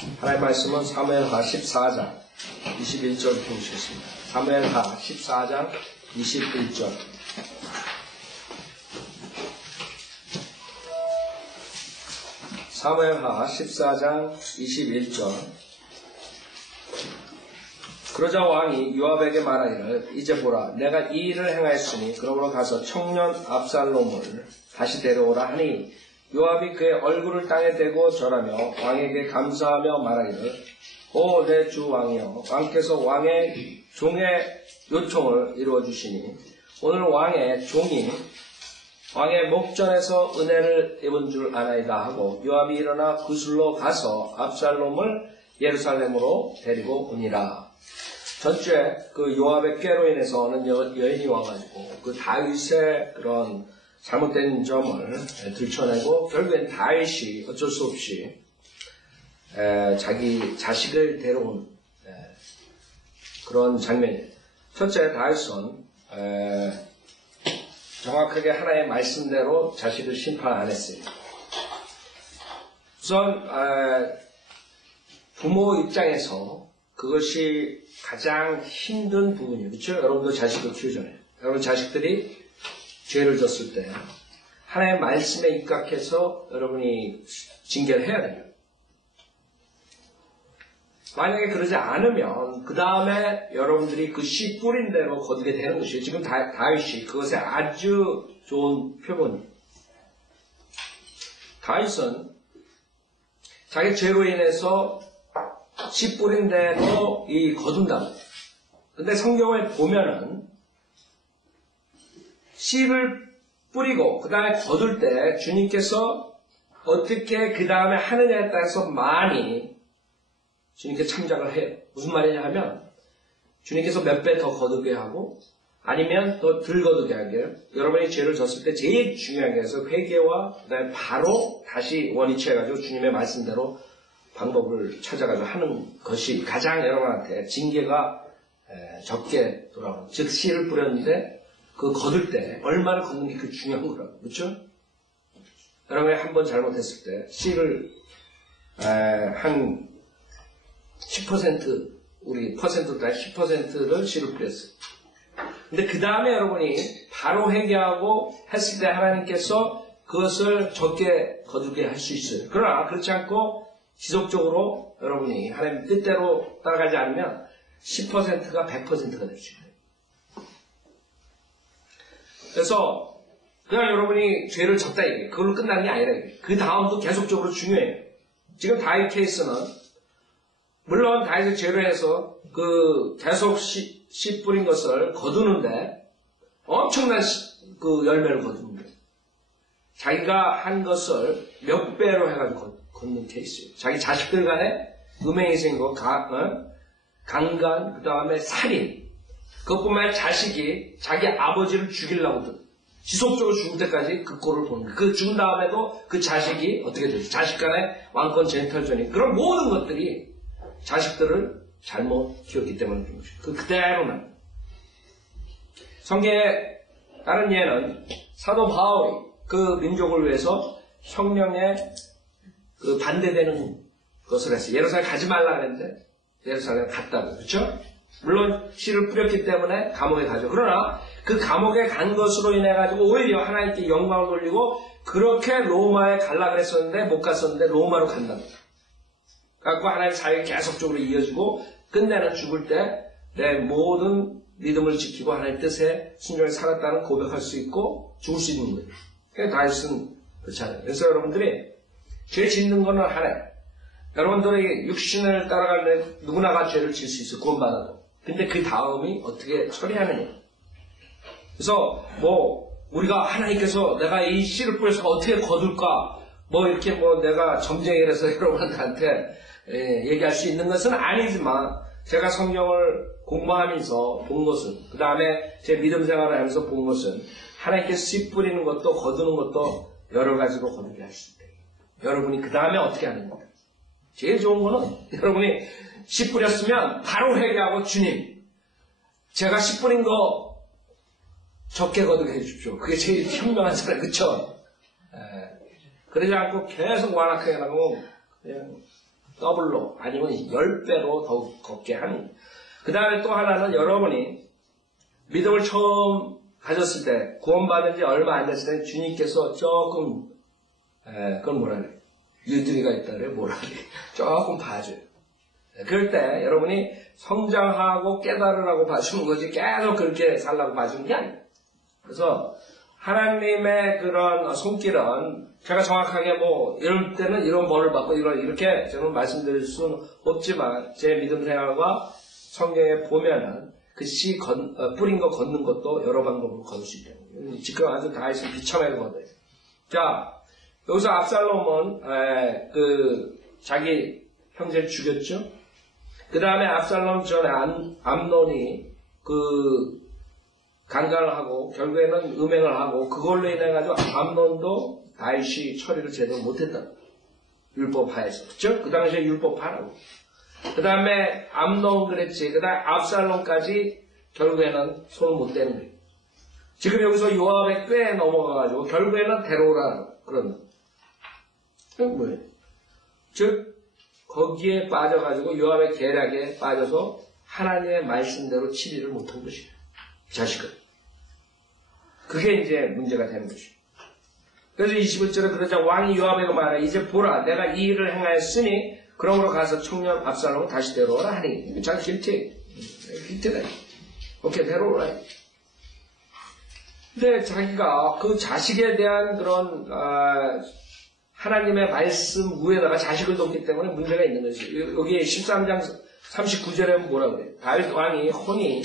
하나님의 말씀은 사무엘하 14장 21절 보시겠습니다. 사무엘하 14장 21절. 사무엘하 14장 21절. 그러자 왕이 요압에게 말하기를 이제 보라 내가 이 일을 행하였으니 그러므로 가서 청년 압살롬을 다시 데려오라 하니 요압이 그의 얼굴을 땅에 대고 절하며 왕에게 감사하며 말하기를 오 내 주 왕이여 왕께서 왕의 종의 요청을 이루어주시니 오늘 왕의 종이 왕의 목전에서 은혜를 입은 줄 아나이다 하고 요압이 일어나 구슬로 가서 압살롬을 예루살렘으로 데리고 오니라. 전주에 그 요압의 꾀로 인해서 어느 여인이 와가지고 그 다윗의 그런 잘못된 점을 들춰내고 결국엔 다윗이 어쩔 수 없이 자기 자식을 데려온 그런 장면이에요. 첫째, 다윗은 정확하게 하나의 말씀대로 자식을 심판 안 했어요. 우선 부모 입장에서 그것이 가장 힘든 부분이에요. 그렇죠? 여러분도 자식을 키우잖아요. 여러분 자식들이 죄를 졌을 때 하나님의 말씀에 입각해서 여러분이 징계를 해야 돼요. 만약에 그러지 않으면 그 다음에 여러분들이 그 씨 뿌린 대로 거두게 되는 것이에요. 지금 다윗이 그것에 아주 좋은 표본이에요. 다윗은 자기 죄로 인해서 씨 뿌린 대로 거둔다. 근데 성경을 보면은 씨를 뿌리고 그 다음에 거둘 때 주님께서 어떻게 그 다음에 하느냐에 따라서 많이 주님께 참작을 해요. 무슨 말이냐 하면 주님께서 몇 배 더 거두게 하고 아니면 또 덜 거두게 하게 여러분이 죄를 졌을 때 제일 중요한 게 해서 회개와 그 다음에 바로 다시 원위치해가지고 주님의 말씀대로 방법을 찾아가지고 하는 것이 가장 여러분한테 징계가 적게 돌아오는 즉 씨를 뿌렸는데 그 거둘 때 얼마나 거두는 게 그 중요한 거라고. 그렇죠? 여러분이 한 번 잘못했을 때 씨를 한 10% 우리 퍼센트 따위 10%를 씨를 뿌렸어요. 근데 그 다음에 여러분이 바로 회개하고 했을 때 하나님께서 그것을 적게 거두게 할 수 있어요. 그러나 그렇지 않고 지속적으로 여러분이 하나님 뜻대로 따라가지 않으면 10%가 100%가 될 수 있어요. 그래서 그냥 여러분이 죄를 졌다 이게 그걸로 끝나는 게 아니라 이게. 그 다음도 계속적으로 중요해요. 지금 다윗 케이스는 물론 다윗의 죄로 해서 그 계속 씨 뿌린 것을 거두는데 엄청난 그 열매를 거두는 거예요. 자기가 한 것을 몇 배로 해가지고 걷는 케이스예요. 자기 자식들 간에 음행이 생기고 강간 그 다음에 살인 그것뿐만 아니라 자식이 자기 아버지를 죽이려고 지속적으로 죽을 때까지 그 꼴을 보는 거예요. 그 죽은 다음에도 그 자식이 어떻게 되죠? 자식 간에 왕권 쟁탈전이 그런 모든 것들이 자식들을 잘못 키웠기 때문에 그런 것이죠. 그대로는 성경에 다른 예는 사도 바울이 그 민족을 위해서 혁명에 그 반대되는 것을 했어요. 예루살렘 가지 말라 그랬는데 예루살렘 갔다고. 그렇죠? 물론 씨를 뿌렸기 때문에 감옥에 가죠. 그러나 그 감옥에 간 것으로 인해 가지고 오히려 하나님께 영광을 돌리고 그렇게 로마에 갈라 그랬었는데 못 갔었는데 로마로 간다고. 그래서 하나님의 사역이 계속적으로 이어지고 끝내는 죽을 때 내 모든 믿음을 지키고 하나님의 뜻에 순종해 살았다는 고백할 수 있고 죽을 수 있는 거예요. 그러니까 다윗은 그렇잖아요. 그래서 여러분들이 죄 짓는 거는 하나예요. 여러분들이 육신을 따라갈 때 누구나가 죄를 질 수 있어요. 구원받아도. 근데 그 다음이 어떻게 처리하느냐. 그래서 우리가 하나님께서 내가 이 씨를 뿌려서 어떻게 거둘까 이렇게 내가 점쟁이를 해서 여러분한테 얘기할 수 있는 것은 아니지만 제가 성경을 공부하면서 본 것은 그 다음에 제 믿음 생활을 하면서 본 것은 하나님께 씨 뿌리는 것도 거두는 것도 여러 가지로 거두게 할 수 있다. 여러분이 그 다음에 어떻게 하느냐. 제일 좋은 거는 여러분이 씨 뿌렸으면 바로 회개하고 주님 제가 씨 뿌린 거 적게 거두게 해주십시오. 그게 제일 현명한 사람. 그쵸? 그러지 않고 계속 완악하게 나가고 그냥 더블로 아니면 10배로 더욱 걷게 하는. 그 다음에 또 하나는 여러분이 믿음을 처음 가졌을 때 구원받은 지 얼마 안 됐을 때 주님께서 조금 그건 뭐라 그래? 유두리가 있다 그래? 뭐라 그래? 조금 봐줘요. 그럴 때 여러분이 성장하고 깨달으라고 봐주는 거지 계속 그렇게 살라고 봐주는 게 아니에요. 그래서 하나님의 그런 손길은 제가 정확하게 뭐 이럴 때는 이런 벌을 받고 이렇게 저는 말씀드릴 수는 없지만 제 믿음 생활과 성경에 보면은 그 씨 뿌린 거 걷는 것도 여러 방법으로 걷을 수 있다. 지금 아주 다윗은 비참하게 걷어요. 자, 여기서 압살롬은 자기 형제를 죽였죠. 그 다음에 압살롬 전에 암논이 강간을 하고 결국에는 음행을 하고 그걸로 인해 가지고 암논도 다윗이 처리를 제대로 못했다. 율법하에서. 그렇죠? 그 당시에 율법하라고. 그 다음에 암논 그랬지. 그 다음에 압살롬까지 결국에는 손을 못 대는 거예요. 지금 여기서 요압의 꾀에 넘어가가지고 결국에는 데려오라 그런. 그게 뭐예요? 즉 거기에 빠져가지고 요압의 계략에 빠져서 하나님의 말씀대로 치리를 못한 것이에요. 자식은. 그게 이제 문제가 되는 것이에요. 그래서 21절에 그러자 왕이 요압에게 말하여 이제 보라 내가 이 일을 행하였으니 그러므로 가서 청년 압살롬을 다시 데려오라 하니 자기 길티다. 오케이 데려오라. 근데 자기가 그 자식에 대한 그런 하나님의 말씀 위에다가 자식을 뒀기 때문에 문제가 있는 것이에요. 여기 13장 39절에 뭐라 그래요? 다윗 왕이 혼이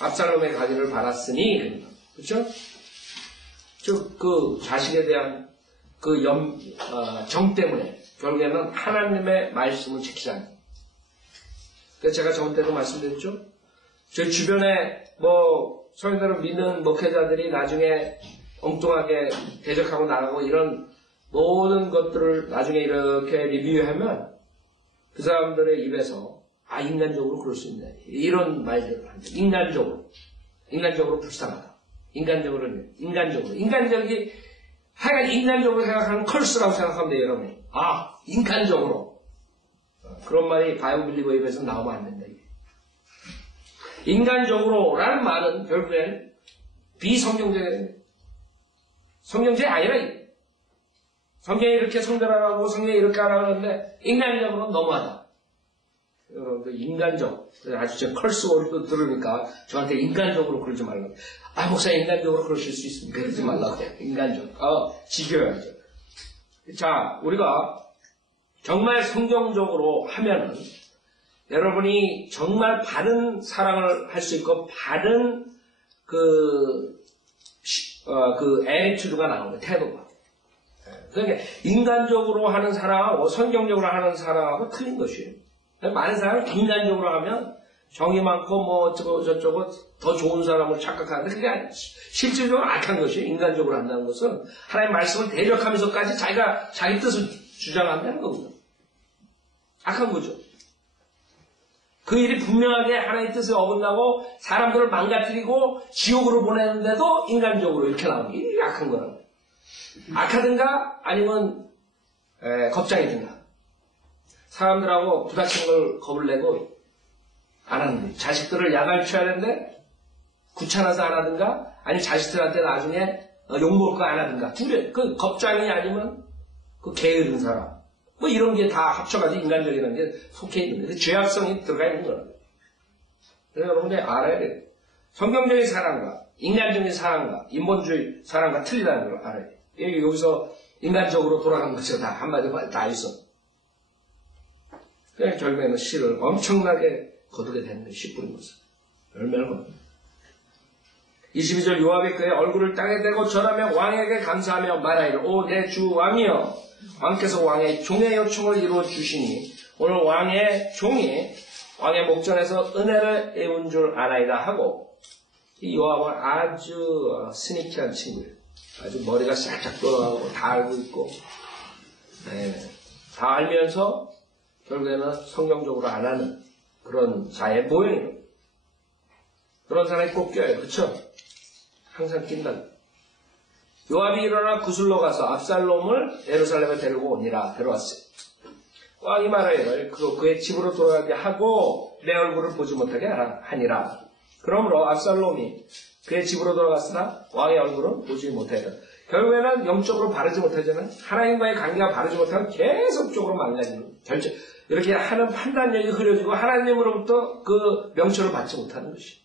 압살롬의 가지를 받았으니 그렇죠? 즉 그 자식에 대한 그 정 때문에 결국에는 하나님의 말씀을 지키지 않아요. 그래서 제가 저번 때도 말씀드렸죠. 저희 주변에 성인들을 믿는 목회자들이 나중에 엉뚱하게 대적하고 나가고 이런 모든 것들을 나중에 이렇게 리뷰하면 그 사람들의 입에서 인간적으로 그럴 수 있네. 이런 말들을 한다. 인간적으로 불쌍하다. 인간적으로. 하여간 인간적으로 생각하는 컬스라고 생각하면 돼요, 여러분이. 인간적으로. 그런 말이 바이블 빌리버 입에서 나오면 안 된다, 이게. 인간적으로라는 말은 결국엔 비성경적인, 성경제 아니라, 이게. 성경이 이렇게 성별하라고, 성경이 이렇게 하라고 하는데, 인간적으로는 너무하다. 여러분들, 인간적. 아주 제 컬스 월드 들으니까 저한테 인간적으로 그러지 말라고. 목사 인간적으로 그러실 수 있습니까? 그러지 말라고. 인간적. 지켜야죠. 자, 우리가 정말 성경적으로 하면은 여러분이 정말 바른 사랑을 할 수 있고 바른 애티튜드가 나오는 태도가. 그러니까 인간적으로 하는 사랑하고 성경적으로 하는 사랑하고 틀린 것이에요. 많은 사람은 인간적으로 하면 정이 많고 어쩌고 더 좋은 사람을 착각하는데 그게 아니에요. 실질적으로 악한 것이에요. 인간적으로 한다는 것은 하나님의 말씀을 대적하면서까지 자기가 자기 뜻을 주장한다는 거거든요. 악한 거죠. 그 일이 분명하게 하나님의 뜻에 어긋나고 사람들을 망가뜨리고 지옥으로 보내는데도 인간적으로 이렇게 나오는 게 이게 악한 거라고. 악하든가 아니면 겁장이든가. 사람들하고 부닥치는 걸 겁을 내고 안 하는 거예요. 자식들을 야단쳐야 되는데 귀찮아서 안 하든가 아니 자식들한테 나중에 욕먹을 거 안 하든가 그 겁장이 아니면 그 게으른 사람 이런 게 다 합쳐가지고 인간적이라는 게 속해 있는 거예요. 죄악성이 들어가 있는 거라고요. 그래서 여러분들이 알아야 돼요. 성경적인 사랑과 인간적인 사랑과 인본주의 사랑과 틀리다는 걸 알아야 돼요. 여기서 인간적으로 돌아간 것이 다 한마디로 다 있어. 그래서 결국에는 씨를 엄청나게 거두게 되는 거예요. 씨 뿌린 것을. 열매를 거두는 22절 요압이 그의 얼굴을 땅에 대고 절하며 왕에게 감사하며 말하기를 오 내 주 왕이여 왕께서 왕의 종의 요청을 이루어 주시니 오늘 왕의 종이 왕의 목전에서 은혜를 애운 줄 알아이다 하고 이 요압은 아주 스니키한 친구예요. 아주 머리가 싹싹 돌아가고 다 알고 있고 다 알면서 결국에는 성경적으로 안 하는 그런 자의 모형이에요. 그런 사람이 꼭 껴요. 그렇죠? 항상 낀다. 요압이 일어나 구슬로 가서 압살롬을 예루살렘에 데리고 오니라 데려왔어요. 왕이 말하기를 그의 집으로 돌아가게 하고 내 얼굴을 보지 못하게 하니라. 그러므로 압살롬이 그의 집으로 돌아갔으나 왕의 얼굴은 보지 못하였다. 결국에는 영적으로 바르지 못하지만 하나님과의 관계가 바르지 못하면 계속적으로 망가지는 결정. 이렇게 하는 판단력이 흐려지고 하나님으로부터 그 명철을 받지 못하는 것이.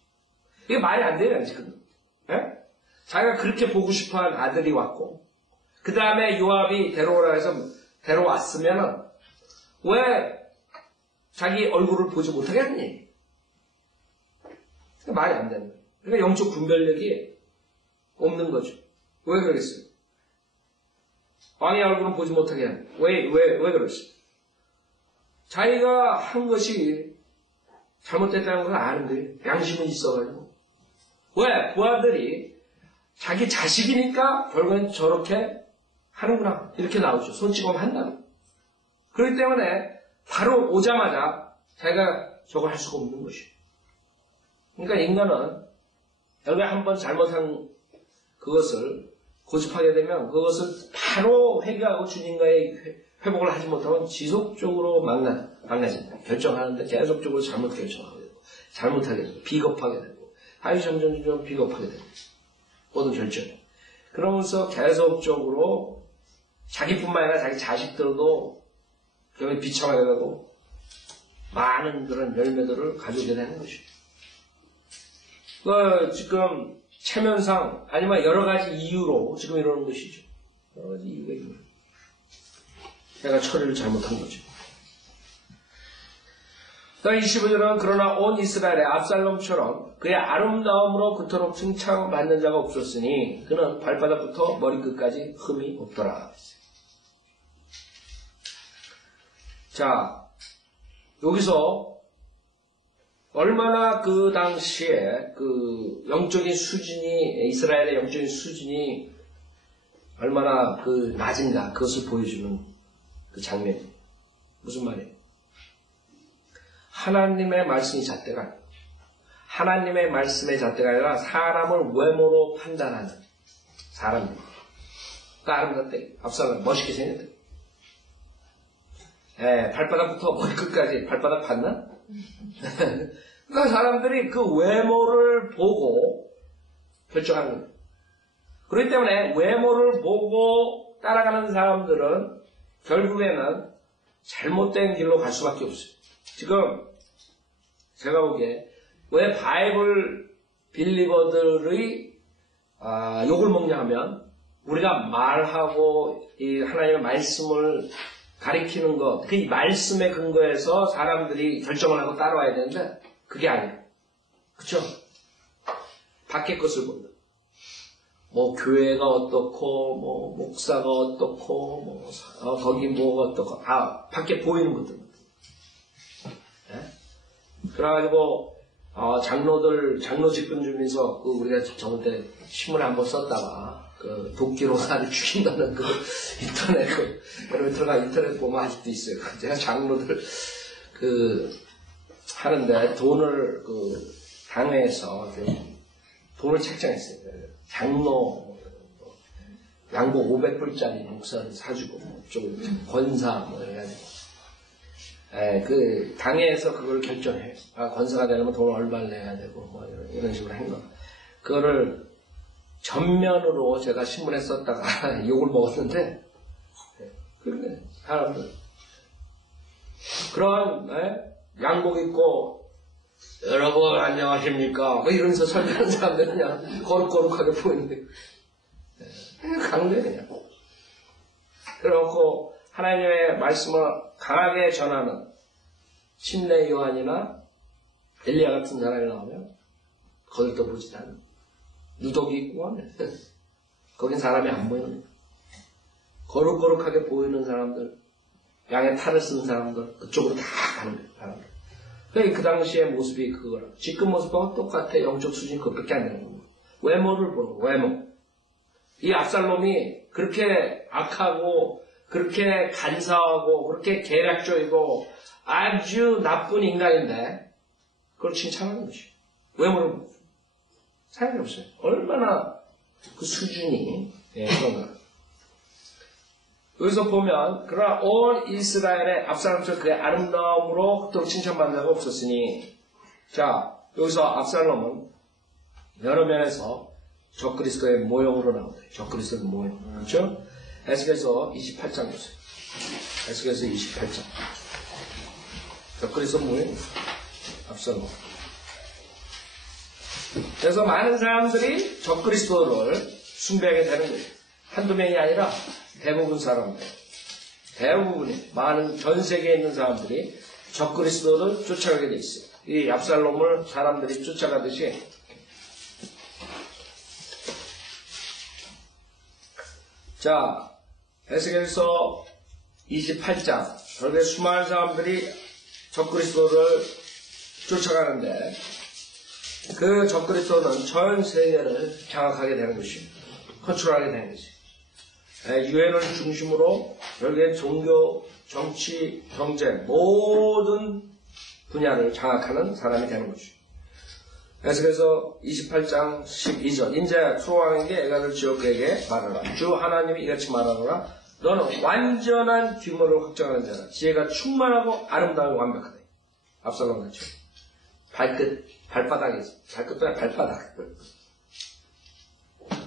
이게 말이 안 돼요, 지금. 예? 자기가 그렇게 보고 싶어한 아들이 왔고, 그 다음에 요압이 데려오라 해서 데려왔으면은 왜 자기 얼굴을 보지 못하게 했니? 말이 안 되는 거예요. 그러니까 영적 분별력이 없는 거죠. 왜 그러겠어요? 왕의 얼굴은 보지 못하게 하는 왜 그러지? 자기가 한 것이 잘못됐다는 걸 아는 거예요. 양심은 있어가지고. 왜? 부하들이 자기 자식이니까 결국엔 저렇게 하는구나. 이렇게 나오죠. 손찌검 한다고. 그렇기 때문에 바로 오자마자 자기가 저걸 할 수가 없는 것이에요. 그러니까 인간은 여기가 한번 잘못한 그것을 고집하게 되면 그것을 바로 회개하고 주님과의 회복을 하지 못하면 지속적으로 망가진다. 결정하는데 계속적으로 잘못 결정하게 되고 잘못하게 되고 비겁하게 되고 아주 점점 비겁하게 되고 모든 결정이. 그러면서 계속적으로 자기뿐만 아니라 자기 자식들도 결국에 비참하게 되고 많은 그런 열매들을 가져오게 되는 것이죠. 지금 체면상 아니면 여러 가지 이유로 지금 이러는 것이죠. 여러 가지 이유가 있는 거예요. 내가 처리를 잘못한 거죠. 25절은 그러나 온 이스라엘의 압살롬처럼 그의 아름다움으로 그토록 칭찬받는 자가 없었으니 그는 발바닥부터 머리끝까지 흠이 없더라. 자, 여기서 얼마나 그 당시에 그 영적인 수준이, 이스라엘의 영적인 수준이 얼마나 그 낮은가, 그것을 보여주는 그 장면이에요. 무슨 말이에요? 하나님의 말씀이 잣대가 아니에요. 하나님의 말씀의 잣대가 아니라 사람을 외모로 판단하는 사람들. 아름답대. 압살롬 멋있게 생겼대. 발바닥부터 머리끝까지 발바닥 봤나? 그러니까 사람들이 그 외모를 보고 결정하는 거예요. 그렇기 때문에 외모를 보고 따라가는 사람들은 결국에는 잘못된 길로 갈 수밖에 없어요. 지금 제가 보기에 왜 바이블 빌리버들의 욕을 먹냐 하면 우리가 말하고 이 하나님의 말씀을 가리키는 것, 그 말씀에 근거해서 사람들이 결정을 하고 따라와야 되는데 그게 아니에요. 그쵸? 밖의 것을 본다. 뭐 교회가 어떻고 뭐 목사가 어떻고 뭐 거기 뭐가 어떻고 밖에 보이는 것들. 그래가지고 장로 집권 중에서 우리가 저번때 신문에 한번 썼다가 그 도끼로사를 죽인다는 그 인터넷 여러분 인터넷 보면 아직도 있어요. 제가 장로들 하는데 돈을 당회에서 돈을 책정했어요. 장로 양복 500불짜리 목사를 사주고 좀 권사 해가지고 그 당회에서 그걸 결정해요. 권사가 되려면 돈을 얼마를 내야 되고 뭐 이런 식으로 한 거. 그거를 전면으로 제가 신문에 썼다가 욕을 먹었는데 그런데 사람들 그런 양복 입고 여러분 안녕하십니까 뭐 이러면서 설교하는 사람들은 그냥 거룩거룩하게 보이는데 강대 그냥. 그래놓고 하나님의 말씀을 강하게 전하는 침례 요한이나 엘리야 같은 사람이 나오면 거들떠 보지도 않아. 누더기 입고 하네. 거긴 사람이 안 보이는. 거룩거룩하게 보이는 사람들, 양의 탈을 쓰는 사람들, 그쪽으로 다 가는 거예요. 사람들. 그러니까 그 당시의 모습이 그거라. 지금 모습하고 똑같아. 영적 수준이 그것밖에 안 되는 거예요. 외모를 보는 거예요. 외모. 이 압살롬이 그렇게 악하고 그렇게 간사하고 그렇게 계략적이고 아주 나쁜 인간인데 그걸 칭찬하는 것이에요. 외모를 보고. 사용이 없어요. 얼마나 그 수준이 그런가. 여기서 보면 그러나 온 이스라엘의 압살롬처럼 그의 아름다움으로 그토록 칭찬받는 자가 없었으니 자 여기서 압살롬은 여러 면에서 적그리스도의 모형으로 나온다. 적그리스도의 모형. 그렇죠? 에스겔서 28장 보세요. 에스겔서 28장. 적그리스도 모형. 압살롬. 그래서 많은 사람들이 적그리스도를 숭배하게 되는 거예요. 한두 명이 아니라 대부분 사람들. 대부분이 많은 전 세계에 있는 사람들이 적그리스도를 쫓아가게 돼 있어요. 이 압살롬을 사람들이 쫓아가듯이 자, 에스겔서 28장. 그렇게 수많은 사람들이 적그리스도를 쫓아가는데 그 적그리스도는 전 세계를 장악하게 되는 것입니다. 컨트롤하게 되는 것입니다. 유엔을 중심으로 결국엔 종교, 정치, 경제 모든 분야를 장악하는 사람이 되는 것입니다. 에스겔서 28장 12절 인제 투로왕에게 애가를 지어 그에게 말하라. 주 하나님이 이같이 말하노라. 너는 완전한 규모를 확정하는 자라. 지혜가 충만하고 아름다움이 완벽하다. 압살롬 같죠. 발바닥에서 발끝도 아니라 발바닥.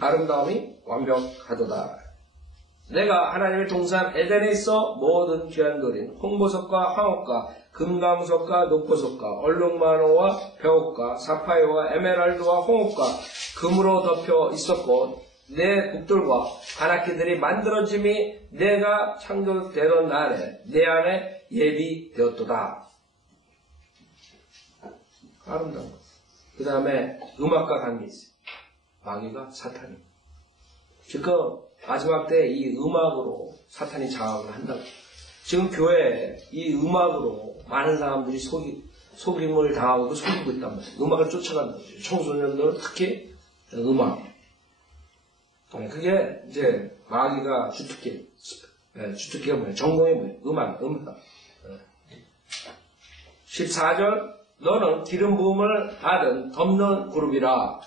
아름다움이 완벽하도다. 내가 하나님의 동산 에덴에 있어 모든 귀한 돌인 홍보석과 황옥과 금강석과 녹보석과 얼룩마노와 벼옥과 사파이어와 에메랄드와 홍옥과 금으로 덮여 있었고 내 국들과 관악기들이 만들어짐이 내가 창조되던 날에 내 안에 예비되었도다. 아름다운 것. 그 다음에 음악과 관계 있어요. 마귀가 사탄이. 지금 마지막 때 이 음악으로 사탄이 장악을 한다고. 지금 교회에 이 음악으로 많은 사람들이 속임을 당하고 속이고 있단 말이에요. 음악을 쫓아간다고. 청소년들은 특히 음악. 그게 이제 마귀가 주특기. 주특기가 뭐예요? 전공이 뭐예요? 음악. 14절 너는 기름 부음을 받은 덮는 그룹이라.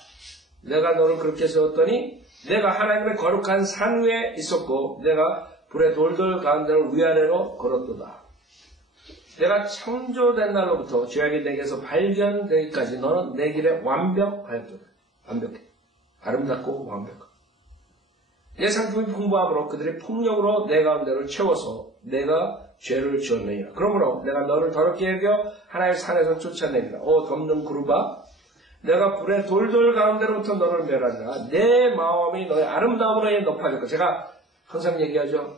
내가 너를 그렇게 세웠더니 내가 하나님의 거룩한 산 위에 있었고 내가 불의 돌들 가운데를 위아래로 걸었도다. 내가 창조된 날로부터 죄악이 내게서 발견되기까지 너는 내 길에 완벽하였도다. 완벽해. 아름답고 완벽하다. 내 상품이 풍부함으로 그들이 폭력으로 내 가운데를 채워서 내가 죄를 지었느니라. 그러므로 내가 너를 더럽게 여겨 하나의 산에서 쫓아내리라. 오 덮는 그룹아, 내가 불의 돌돌 가운데로부터 너를 멸하리라. 내 마음이 너의 아름다움으로 인해 높아질 것. 제가 항상 얘기하죠.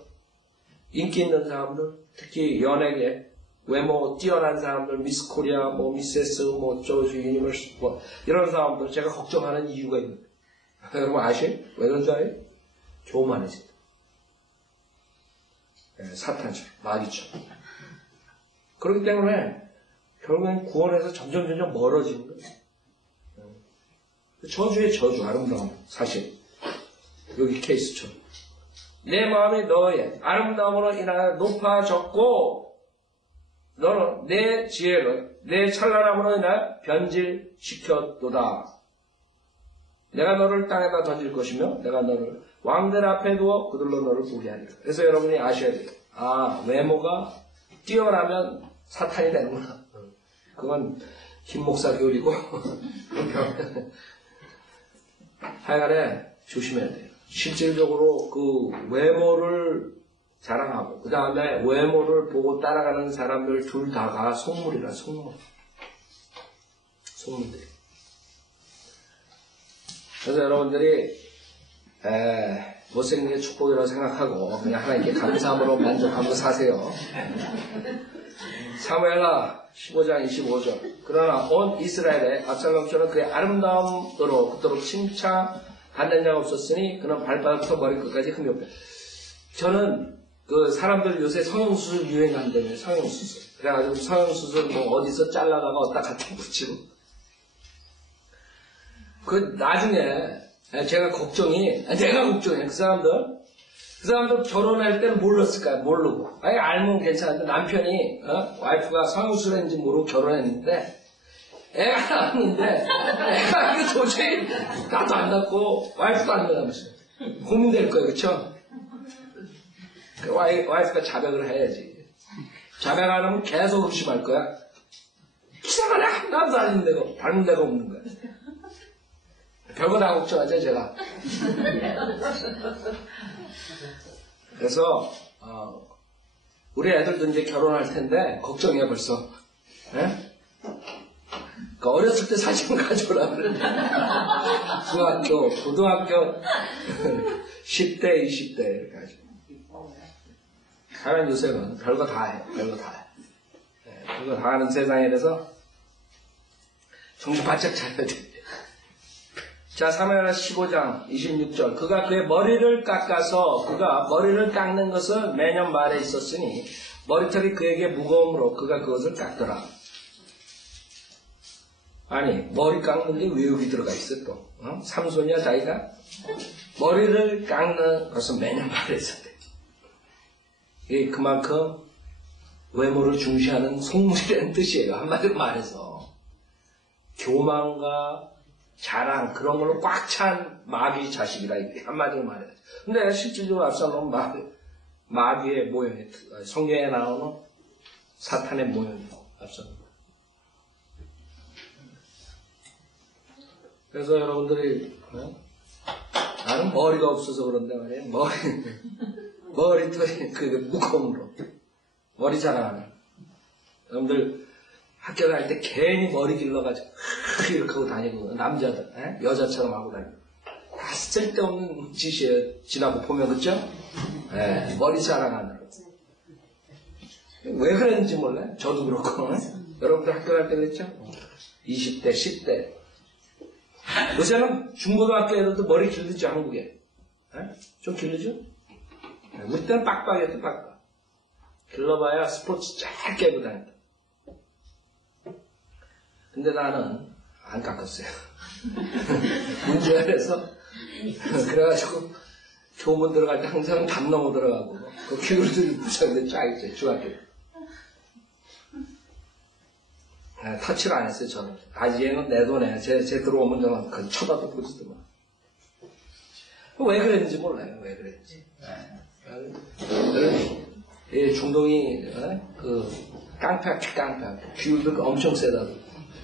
인기 있는 사람들, 특히 연예계, 외모 뛰어난 사람들, 미스 코리아, 미세스, 조지 유니버스, 이런 사람들 제가 걱정하는 이유가 있는데. 여러분 아시죠? 왜 그런지 알아요? 교만해진다. 사탄처럼, 마귀처럼. 그렇기 때문에 결국엔 구원에서 점점 멀어지는 거예요. 저주의 저주, 아름다움, 사실. 여기 케이스처럼. 내 마음이 너의 아름다움으로 인하여 높아졌고, 너는 내 지혜를 내 찬란함으로 인하여 변질시켰도다. 내가 너를 땅에다 던질 것이며, 내가 너를 왕들 앞에 두어 그들로 너를 보게 하리라. 그래서 여러분이 아셔야 돼요. 외모가 뛰어나면 사탄이 되는구나. 그건 김목사 교리고, 하여간에 조심해야 돼요. 실질적으로 그 외모를 자랑하고 그 다음에 외모를 보고 따라가는 사람들 둘 다가 속물이라. 속물들. 그래서 여러분들이 못생긴 게 축복이라고 생각하고 그냥 하나님께 감사함으로 만족하면서 사세요. 사무엘하 15장 25절. 그러나 온 이스라엘의 압살롬처럼 그의 아름다움으로 그토록 칭찬받는 자가 없었으니 그는 발바닥부터 머리끝까지 흠이. 저는 그 사람들 요새 성형수술 유행한다며. 성형수술. 그래가지고 성형수술 어디서 잘라다가 어디다 갖다 붙이고. 그 나중에 제가 걱정해. 그 사람들 결혼할 때는 몰랐을까요? 모르고. 알면 괜찮은데 남편이 와이프가 성형수술했는지 모르고 결혼했는데 애가 낳았는데 애가 이게 도저히 나도 안 낳고 와이프도 안 낳으면서 고민될 거예요. 그쵸? 와이프가 자백을 해야지. 자백 안 하면 계속 의심할 거야. 이상하네, 하나도 아닌 데가, 닮은 데가 없는 거야. 별거 다 걱정하죠, 제가. 그래서, 우리 애들도 이제 결혼할 텐데, 걱정이야, 벌써. 예? 그러니까 어렸을 때 사진 가져오라 그래. 중학교, 고등학교, 10대, 20대, 이렇게 가지고. 하면 요새는 별거 다 해, 별거 다 해. 네, 별거 다 하는 세상에 대해서 정신 바짝 차려야 돼. 자, 사무엘하 15장 26절. 그가 그의 머리를 깎아서 그가 머리를 깎는 것은 매년 말에 있었으니 머리털이 그에게 무거움으로 그가 그것을 깎더라. 아니, 머리 깎는 게 왜 여기 들어가 있어 또? 삼손이야 자기가? 머리를 깎는 것은 매년 말에 있었대. 이게 그만큼 외모를 중시하는 속물이라는 뜻이에요. 한마디로 말해서. 교만과 자랑, 그런 걸로 꽉 찬 마귀 자식이라, 한마디로 말해요. 근데 실질적으로 압살롬은 마귀의 모형이, 성경에 나오는 사탄의 모형이고, 압살롬. 그래서 여러분들이, 나는 머리가 없어서 그런데 말이에요. 머리털이 그 무거움으로. 머리 자랑하는. 여러분들 학교 다닐 때 괜히 머리 길러가지고 이렇게 하고 다니고 남자들 여자처럼 하고 다니고 다 쓸데없는 짓이에요. 지나고 보면 그쵸? 머리 자랑하느라고. 왜 그랬는지 몰라요. 저도 그렇고. 여러분들 학교 다닐 때 그랬죠? 20대 10대 요새는 중고등학교 애들도 머리 길르죠. 한국에. 좀 길르죠? 우리 때는 빡빡이었대. 빡빡. 길러봐야 스포츠 짧게 하고 다녔다. 근데 나는 안 깎았어요. 문제가 돼서 그래가지고 교문 들어갈 때 항상 담 넘어 들어가고 그 기울들이 부착돼 쫙 있어요. 중학교 때. 터치를 안 했어요. 저는. 얘는 내 돈에 쟤 들어오면 저는 쳐다도 보지도 마. 왜 그랬는지 몰라요. 왜 그랬는지. 중동이 그 깡패 기울도 엄청 세다고.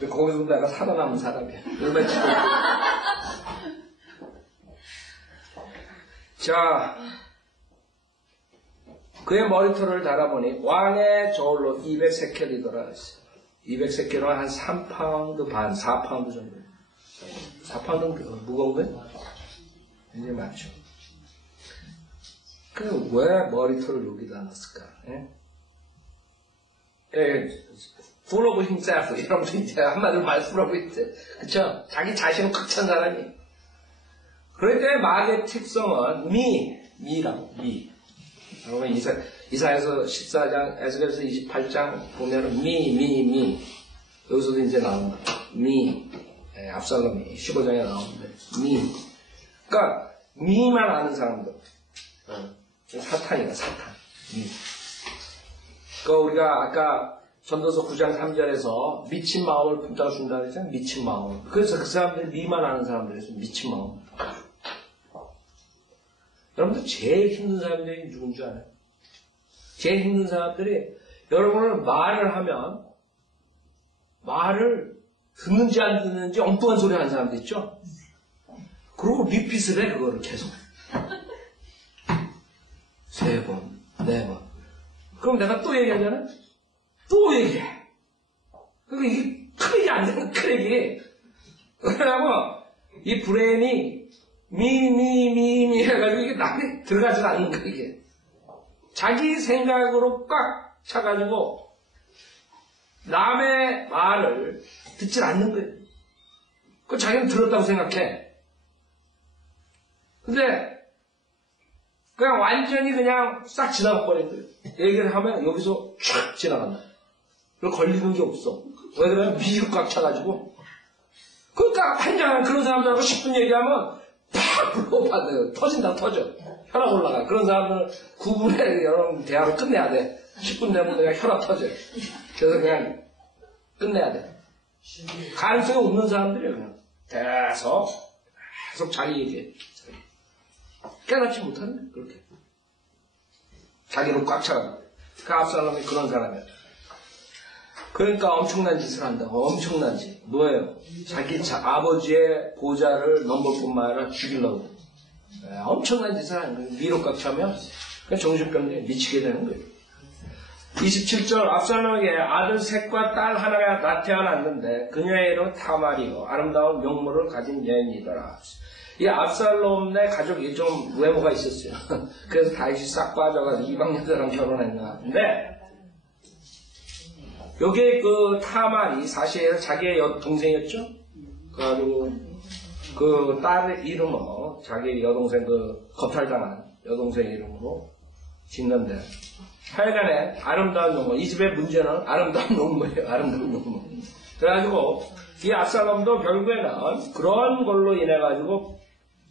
거기서 내가 살아남은 사람이야. 얼마나 치고. 자, 그의 머리털을 달아보니 왕의 저울로 200세켈이더라. 200세켈은 한 3파운드 반, 4파운드 정도. 4파운드 무거운 거예요? 이제 맞죠. 왜 머리털을 여기다 놨을까? full of himself. 여러분들 이제 한마디로 말 full of himself. 그쵸? 자기 자신을 꽉 찬 사람이. 그럴 때 마귀의 특성은 미라고, 미. 여러분 이사야서 14장, 에스겔서 28장 보면은 미. 여기서도 이제 나옵니다. 압살롬이 15장에 나오는데, 그러니까, 미만 아는 사람들. 사탄이다, 사탄. 그러니까 우리가 아까 전도서 9장 3절에서 미친 마음을 붙잡아 준다 그랬잖아요. 미친 마음. 그래서 그 사람들이 미만 아는 사람들에서 미친 마음. 여러분들 제일 힘든 사람들이 누군 줄 알아요? 제일 힘든 사람들이 여러분을 말을 하면 말을 듣는지 안 듣는지 엉뚱한 소리 하는 사람들 있죠? 그리고 리핏을 해 그거를 계속 3번, 4번. 그럼 내가 또 얘기하잖아? 또 얘기해. 그러니까 이게 크랙이 안 되는 크랙이. 왜냐면 이 브레인이 미 해가지고 이게 남이 들어가지 않는 거야, 이게. 자기 생각으로 꽉 차가지고 남의 말을 듣질 않는 거예요. 그 자기는 들었다고 생각해. 근데 그냥 완전히 그냥 싹 지나가버린 거예요. 얘기를 하면 여기서 촥 지나간다. 그리고 걸리는 게 없어. 왜 그러면 미국 꽉 차가지고. 그러니까 한장 그런 사람들하고 10분 얘기하면 팍 불러받아요. 터진다 터져. 혈압 올라가. 그런 사람들은 9분에 여러분 대화를 끝내야 돼. 10분 되면 그냥 혈압 터져요. 그래서 그냥 끝내야 돼. 가능성이 없는 사람들이에요. 그냥 계속 자기 얘기해. 깨닫지 못하네. 그렇게. 자기는 꽉 차가지고. 그 압살롬이 그런 사람이야. 그러니까 엄청난 짓을 한다고. 엄청난 짓. 뭐예요? 자기 아버지의 보좌를 넘볼 뿐만 아니라 죽이려고. 엄청난 짓을 하는 거예요. 위로 꽉 차면 정신병에 미치게 되는 거예요. 27절 압살롬에게 아들 셋과 딸 하나가 나태어났는데 그녀의 이름은 타말이요 아름다운 명물을 가진 여인이더라. 이 압살롬네 가족이 좀 외모가 있었어요. 그래서 다윗이 싹 빠져가지고 이방 여자랑 결혼한 것 같은데 여기에 그 타말이 사실 자기의 동생이었죠. 그래가지고 그 딸 이름은 자기 여동생 그 거탈당한 여동생 이름으로 짓는데 하여간에 아름다운 농무. 이 집의 문제는 아름다운 농무예요. 아름다운 농무. 그래가지고 이 압살롬도 결국에는 그런 걸로 인해가지고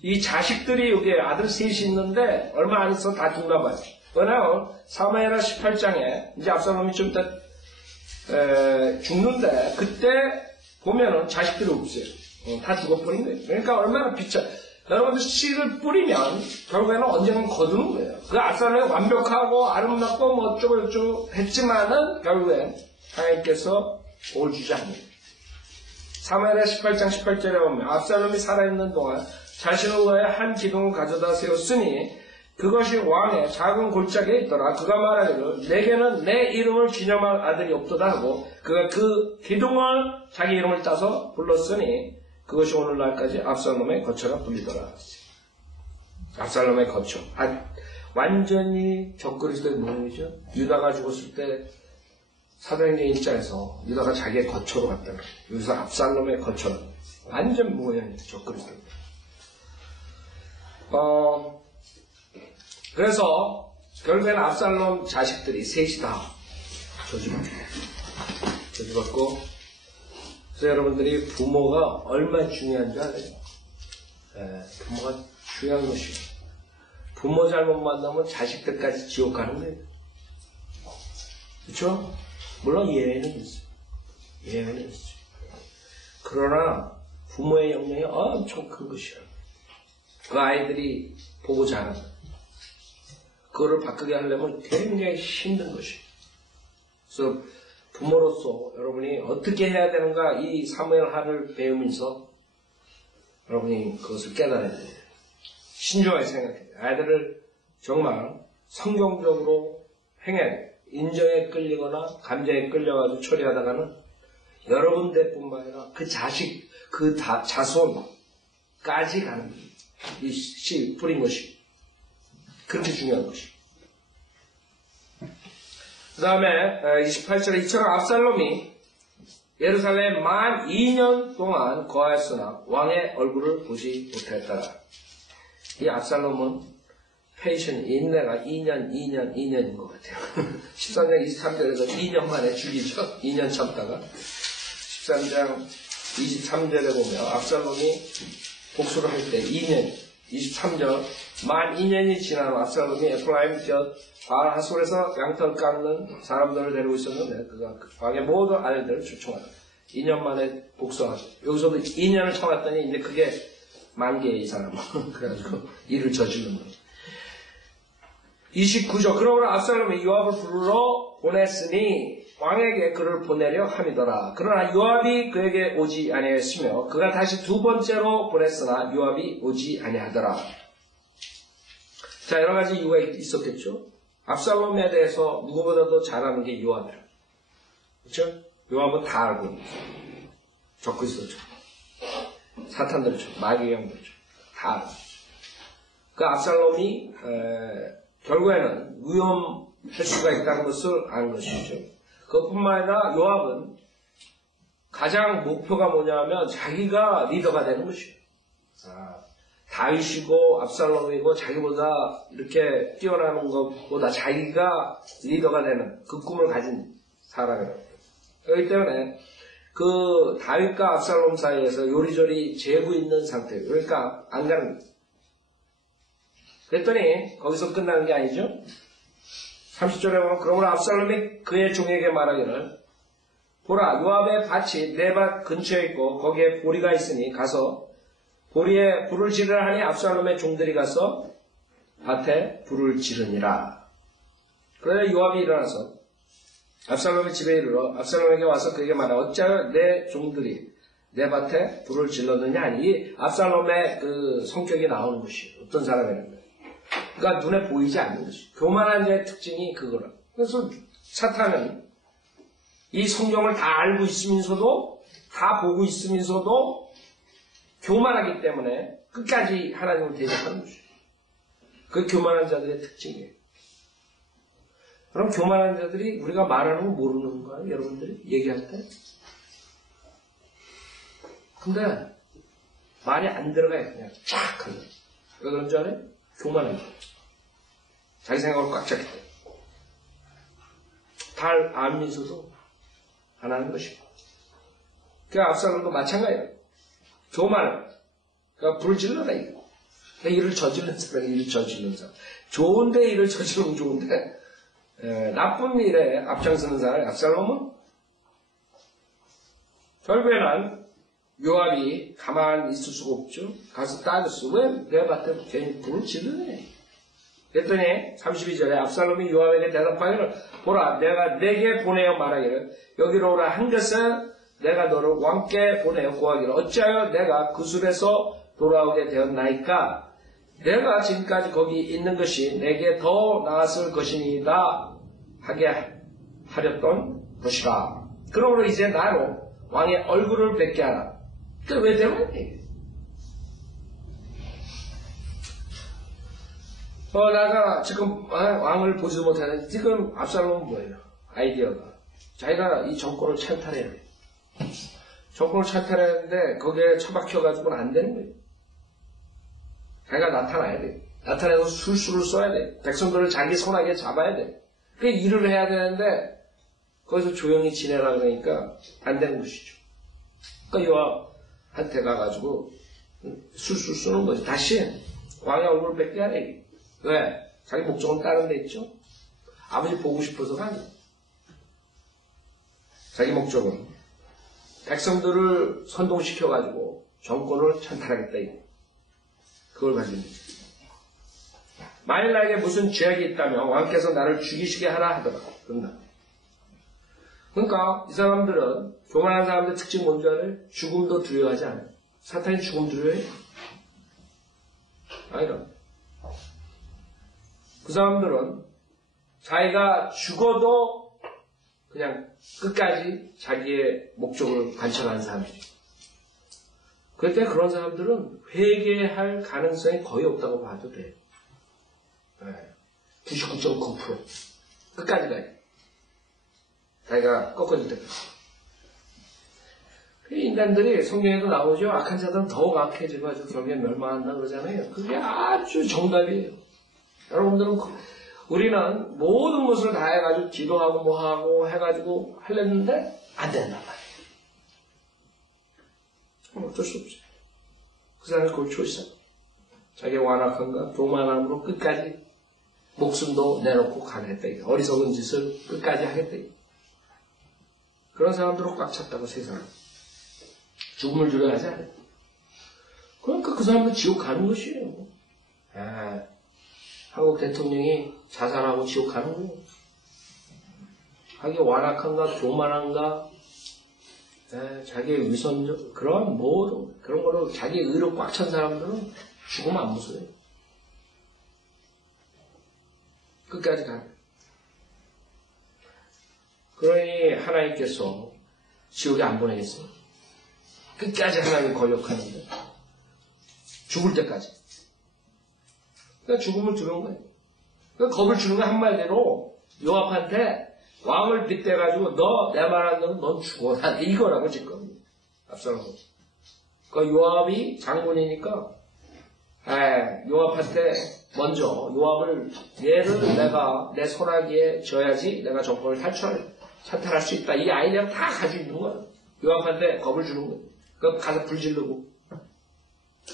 이 자식들이 여기에 아들 셋이 있는데 얼마 안 있어 다 죽나 봐요. 왜냐면 사무엘하 18장에 이제 압살롬이 좀 이따 죽는데 그때 보면은 자식들이 없어요. 다 죽어버린 거예요. 그러니까 얼마나 비춰. 여러분들 씨를 뿌리면 결국에는 언젠간 거두는 거예요. 그 압살롬이 완벽하고 아름답고 뭐 어쩌고 했지만은 결국엔 하나님께서 복을 주지 않는다. 사무엘하 18장 18절에 보면 압살롬이 살아있는 동안 자신을 위하여 한 기둥을 가져다 세웠으니 그것이 왕의 작은 골짜기에 있더라. 그가 말하기를 내게는 내 이름을 기념할 아들이 없도다 하고 그가 그 기둥을 자기 이름을 따서 불렀으니 그것이 오늘날까지 압살롬의 거처가 불리더라. 압살롬의 거처. 완전히 적그리스도의 모형이죠. 유다가 죽었을 때 사도행전 1장에서 유다가 자기의 거처로 갔다 그래요. 여기서 압살롬의 거처는 완전 모형이죠. 적그리스도. 그래서 결국에는 압살롬 자식들이 셋이 다 저주받고 그래서 여러분들이 부모가 얼마나 중요한지 알아요? 부모가 중요한 것이에요. 부모 잘못 만나면 자식들까지 지옥 가는 거예요. 그렇죠? 물론 예외는 있어요. 예외는 있어요. 그러나 부모의 영향이 엄청 큰 것이에요. 그 아이들이 보고 자라는 그거를 바꾸게 하려면 굉장히 힘든 것이에요. 그래서 부모로서 여러분이 어떻게 해야 되는가 이 사무엘하를 배우면서 여러분이 그것을 깨달아야 돼요. 신중하게 생각해야 돼요. 아이들을 정말 성경적으로 행해야 돼요. 인정에 끌리거나 감정에 끌려가지고 처리하다가는 여러분들뿐만 아니라 그 자식, 그 자손까지 가는 거예요. 이 씨 뿌린 것이 그렇게 중요한 것이. 그 다음에 28절에 이처럼 압살롬이 예루살렘에 만 2년 동안 거하였으나 왕의 얼굴을 보지 못했더라. 이 압살롬은 페이션 인내가 2년인 것 같아요. 13장 23절에서 2년 만에 죽이죠. 2년 참다가 13장 23절에 보면 압살롬이 복수를 할 때 2년 23절 만 2년이 지난 후 압살롬이 에프라임 곁 바알 하솔에서 양털 깎는 사람들을 데리고 있었는데 그가 왕의 모든 아들들을 추총하다. 2년 만에 복수하죠. 여기서도 2년을 참았더니 이제 그게 만개의 이 사람. 그래가지고 일을 저지르는 거예요. 29절 그러므로 압살롬이 요압을 부르러 보냈으니 왕에게 그를 보내려 함이더라. 그러나 요압이 그에게 오지 아니하였으며 그가 다시 두 번째로 보냈으나 요압이 오지 아니하더라. 자, 여러 가지 이유가 있었겠죠. 압살롬에 대해서 누구보다도 잘 아는 게 요압이라. 그렇죠? 요압은 다 알고 있는 거죠. 적그리스도죠. 사탄들이죠. 마귀형들이죠. 다 알고 있죠. 그 압살롬이 결국에는 위험할 수가 있다는 것을 아는 것이죠. 그것뿐만 아니라 요압은 가장 목표가 뭐냐면 자기가 리더가 되는 것이에요. 다윗이고 압살롬이고 자기보다 이렇게 뛰어나는 것보다 자기가 리더가 되는 그 꿈을 가진 사람이라고. 그렇기 때문에 그 다윗과 압살롬 사이에서 요리조리 재고 있는 상태예요. 그러니까 안 가는 거예요. 그랬더니 거기서 끝나는 게 아니죠. 30절에 보면 그러므로 압살롬이 그의 종에게 말하기를 보라 요압의 밭이 내 밭 근처에 있고 거기에 보리가 있으니 가서 보리에 불을 지르라 하니 압살롬의 종들이 가서 밭에 불을 지르니라. 그러자 요압이 일어나서 압살롬의 집에 이르러 압살롬에게 와서 그에게 말하라. 어찌하여 내 종들이 내 밭에 불을 질렀느냐 하니, 이 압살롬의 그 성격이 나오는 것이에요. 어떤 사람이라는. 그러니까 눈에 보이지 않는 것이. 교만한 자의 특징이 그거라. 그래서 사탄은 이 성경을 다 알고 있으면서도, 다 보고 있으면서도 교만하기 때문에 끝까지 하나님을 대적하는 것이에요. 그 교만한 자들의 특징이에요. 그럼 교만한 자들이 우리가 말하는 거 모르는 거예요, 여러분들이? 얘기할 때? 근데 말이 안 들어가요, 그냥 쫙 하면. 왜 그런 줄 알아요? 교만한 거. 자기 생각으로 꽉 잡기 때문에. 다 알면서도 안 하는 것이고. 그 압살롬도 마찬가지예요. 교만을. 그러니까 불을 질러라, 이거. 그러니까 일을 저지르는 사람이 일을 저지르는 사람. 좋은데 일을 저지르면 좋은데, 나쁜 일에 앞장서는 사람이 압살롬은 결국에는 요압이 가만히 있을 수가 없죠. 가서 따졌어. 왜 내 밭에 괜히 불을 지르네. 그랬더니 32절에 압살롬이 요압에게 대답하기를, 보라, 내가 내게 보내어 말하기를, 여기로 오라 한 것은 내가 너를 왕께 보내어 구하기를, 어찌하여 내가 그술에서 돌아오게 되었나이까? 내가 지금까지 거기 있는 것이 내게 더 나았을 것이니이다 하게 하렸던 것이라. 그러므로 이제 나로 왕의 얼굴을 뵙게 하라. 그 왜 때문에? 나가 지금 왕을 보지도 못하는, 지금 압살롬은 뭐예요? 아이디어가. 자기가 이 정권을 찬탈해야 돼. 정권을 찬탈하는데 거기에 처박혀가지고는 안 되는 거예요. 자기가 나타나야 돼. 나타내서 술수를 써야 돼. 백성들을 자기 손아귀에 잡아야 돼. 그 일을 해야 되는데 거기서 조용히 지내라 그러니까 안 되는 것이죠. 그러니까 요압한테 가가지고 술수 쓰는 거지. 다시 왕의 얼굴을 뵙게 하래. 왜? 자기 목적은 다른 데 있죠. 아버지 보고 싶어서가 아니에요. 자기 목적은 백성들을 선동시켜가지고 정권을 찬탈하겠다, 이거. 그걸 가지고 있는 거죠. 만일 나에게 무슨 죄악이 있다면 왕께서 나를 죽이시게 하라 하더라. 그런다. 그러니까 이 사람들은, 교만한 사람들 특징 뭔지 알아요? 죽음도 두려워하지 않아요. 사탄이 죽음 두려워해요? 아니라. 그 사람들은 자기가 죽어도 그냥 끝까지 자기의 목적을 관철하는 사람이죠. 그럴 때 그런 사람들은 회개할 가능성이 거의 없다고 봐도 돼요. 99.9% 끝까지 가요. 자기가 꺾어질 때까지. 인간들이 성경에도 나오죠. 악한 자들은 더욱 악해지고 결국에 멸망한다 그러잖아요. 그게 아주 정답이에요. 여러분들은 우리는 모든 것을 다 해가지고 기도하고 뭐하고 해가지고 하려는데 안 된단 말이에요. 어쩔 수 없어요. 그 사람이 그걸 초시하고 자기의 완악함과 교만함으로 끝까지 목숨도 내놓고 가겠다. 어리석은 짓을 끝까지 하겠다. 그런 사람들은 꽉 찼다고 세상은. 죽음을 두려워하지 않아요. 그러니까 그 사람은 지옥 가는 것이에요. 한국 대통령이 자살하고 지옥 가는 거예요. 자기 완악함과 교만함과 자기의 위선적 그런 모든 그런 걸로 자기 의로 꽉 찬 사람들은 죽으면 안 무서워요. 끝까지 가요. 그러니 하나님께서 지옥에 안 보내겠어요. 끝까지 하나님 권력하는데 죽을 때까지. 그러니까 죽음을 두려운 거예요. 그러니까 겁을 주는 거 한마디로 요압한테 왕을 빗대가지고 너 내 말 안 듣는 넌 죽어라 이거라고 지금 압살롬. 그러니까 요압이 장군이니까 요압한테 먼저 요압을 얘를 내가 내 손아귀에 져야지 내가 정권을 찬탈할 수 있다. 이 아이디어를 다 가지고 있는 거예요. 요압한테 겁을 주는 거예요. 그 가서 불 지르고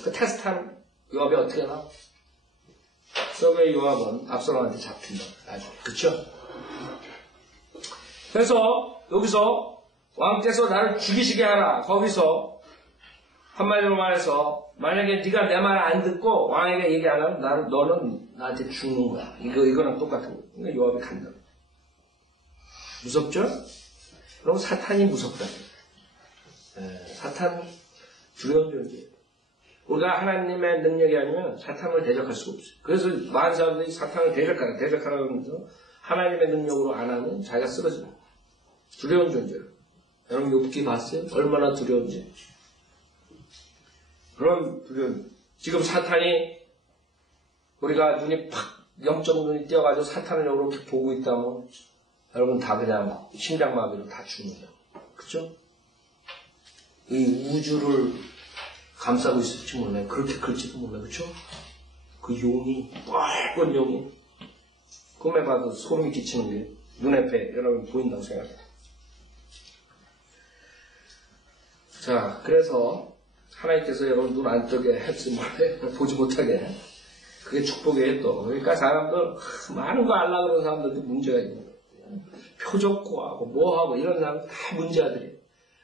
그 테스트하는 요압이 어떻게 나? 그래서 요압은 압살롬한테 잡힌다. 나중에. 그쵸? 그래서 여기서 왕께서 나를 죽이시게 하라. 거기서 한마디로 말해서 만약에 네가 내 말 안 듣고 왕에게 얘기 안 하면 너는 나한테 죽는 거야. 이거랑 똑같은 거야. 그러니까 요압이 간다. 무섭죠? 그럼 사탄이 무섭다. 사탄 두려운 존재예요. 우리가 하나님의 능력이 아니면 사탄을 대적할 수가 없어요. 그래서 많은 사람들이 사탄을 대적하면서 하나님의 능력으로 안 하면 자기가 쓰러집니다. 두려운 존재예요. 여러분 욥기 봤어요? 얼마나 두려운지. 그런 두려운. 지금 사탄이 우리가 눈이 팍 영적 눈이 띄어가지고 사탄을 이렇게 보고 있다면 여러분 다 그냥 심장마비로 다 죽는다. 그쵸? 이 우주를 감싸고 있을지 몰라요. 그렇게 클지도 몰라요. 그쵸? 그 용이, 뻘건 용이 꿈에 봐도 소름이 끼치는 게 눈앞에 여러분 보인다고 생각해요. 자, 그래서 하나님께서 여러분 눈 안 뜨게 했지 몰라요. 보지 못하게. 그게 축복이에요 또. 그러니까 사람들 많은 거 알라 그러는 사람들도 문제가 있는 거예요. 표적구하고 뭐하고 이런 사람 다 문제아들이에요.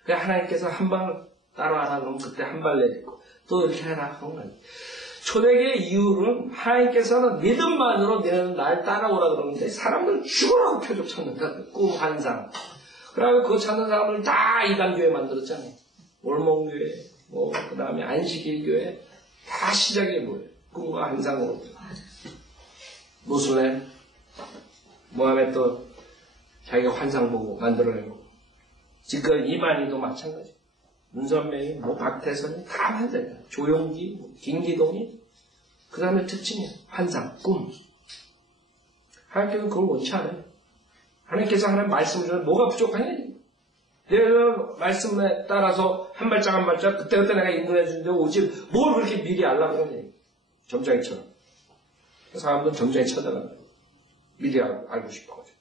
그래서 하나님께서 한 발 따라하라 그러면 그때 한 발 내딛고 또 이렇게 해라 그런 거예요. 초대기의 이유는 하나님께서는 믿음만으로 너희는 날 따라오라 그러는데 사람들은 죽으라고 표적 찾는다. 꿈 환상. 그러면 그거 찾는 사람을 다 이단교회 만들었잖아요. 월몽교회, 그 다음에 안식일교회 다 시작이 뭐예요? 꿈과 환상으로. 무슬림, 모하메도 자기가 환상 보고 만들어내고. 지금 이만희도 마찬가지. 문선명이, 박태선이 다 환상이야. 조용기, 김기동이. 그 다음에 특징이야. 환상, 꿈. 하나님께서는 그걸 원치 않아요. 하나님께서 하나님 말씀을 주면 뭐가 부족하냐? 내가 말씀에 따라서 한 발짝 한 발짝 그때그때 내가 인도해 주는데 오지 뭘 그렇게 미리 알라 그러니. 점장이처럼. 사람들은 점장이 찾아가요. 미리 알고 싶어가지고.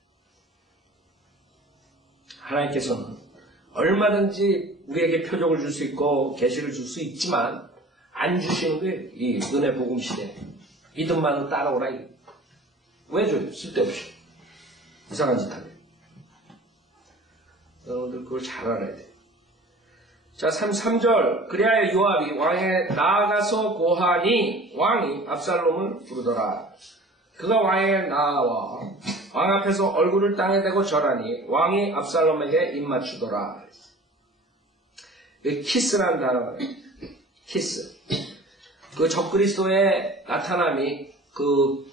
하나님께서는 얼마든지 우리에게 표적을 줄 수 있고 계시를 줄 수 있지만 안 주시는 게 이 은혜 복음 시대. 믿음만으로 따라오라. 왜 줘요? 쓸데없이. 이상한 짓 하네. 여러분들 그걸 잘 알아야 돼요. 자, 3절. 그리하여 요압이 왕에 나아가서 고하니 왕이 압살롬을 부르더라. 그가 왕에 나와 왕 앞에서 얼굴을 땅에 대고 절하니 왕이 압살롬에게 입맞추더라. 키스라는 단어가 키스. 그 적그리스도의 나타남이 그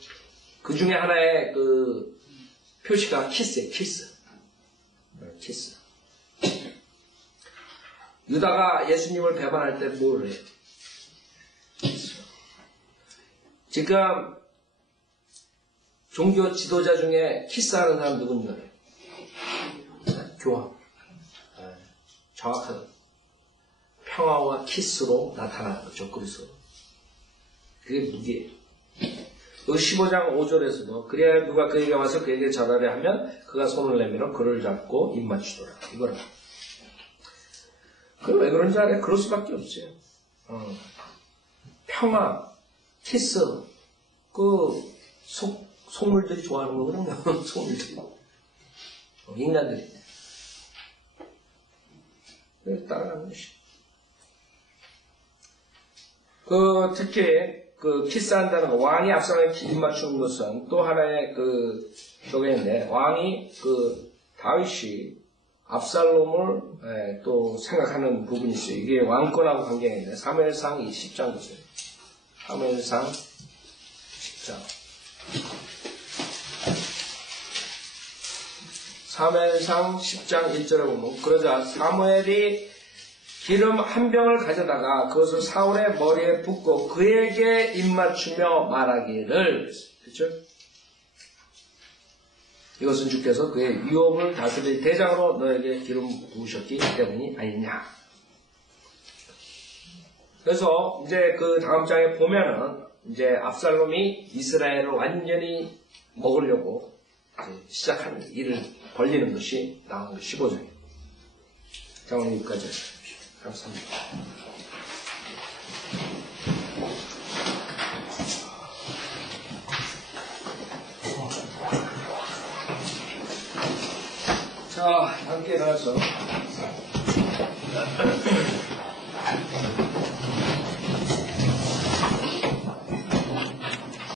중에 하나의 그 표시가 키스예요. 키스. 유다가 예수님을 배반할 때 뭘 해요? 지금 종교 지도자 중에 키스하는 사람 누군지 알아요? 교황. 정확하다. 평화와 키스로 나타나는 거죠. 그리스도. 그게 무기예요. 그 15장 5절에서도 그래야 누가 그에게 와서 그에게 절하려 하면 그가 손을 내밀어 그를 잡고 입맞추더라. 이거는. 그 왜 그런지 알아요? 그럴 수밖에 없어요. 평화, 키스, 속물들이 좋아하는 거거든요. 속물들이. 인간들이. 그래서 따라가는 것이. 특히, 키스한다는 거, 왕이 압살롬에 입맞추는 것은 또 하나의 쪽에 있는데, 왕이 다윗이 압살롬을 또 생각하는 부분이 있어요. 이게 왕권하고 관계가 있는데, 사무엘상 10장 보세요. 사무엘상 10장. 사무엘상 10장 1절에 보면, 그러자 사무엘이 기름 한 병을 가져다가 그것을 사울의 머리에 붓고 그에게 입맞추며 말하기를, 그렇죠? 이것은 주께서 그의 유업을 다스릴 대장으로 너에게 기름 부으셨기 때문이 아니냐. 그래서 이제 그 다음 장에 보면은 이제 압살롬이 이스라엘을 완전히 먹으려고 시작하는 일을 벌리는 것이 나오는 15장이에요. 자, 오늘 여기까지 하십시오. 감사합니다. 자, 함께 일어나서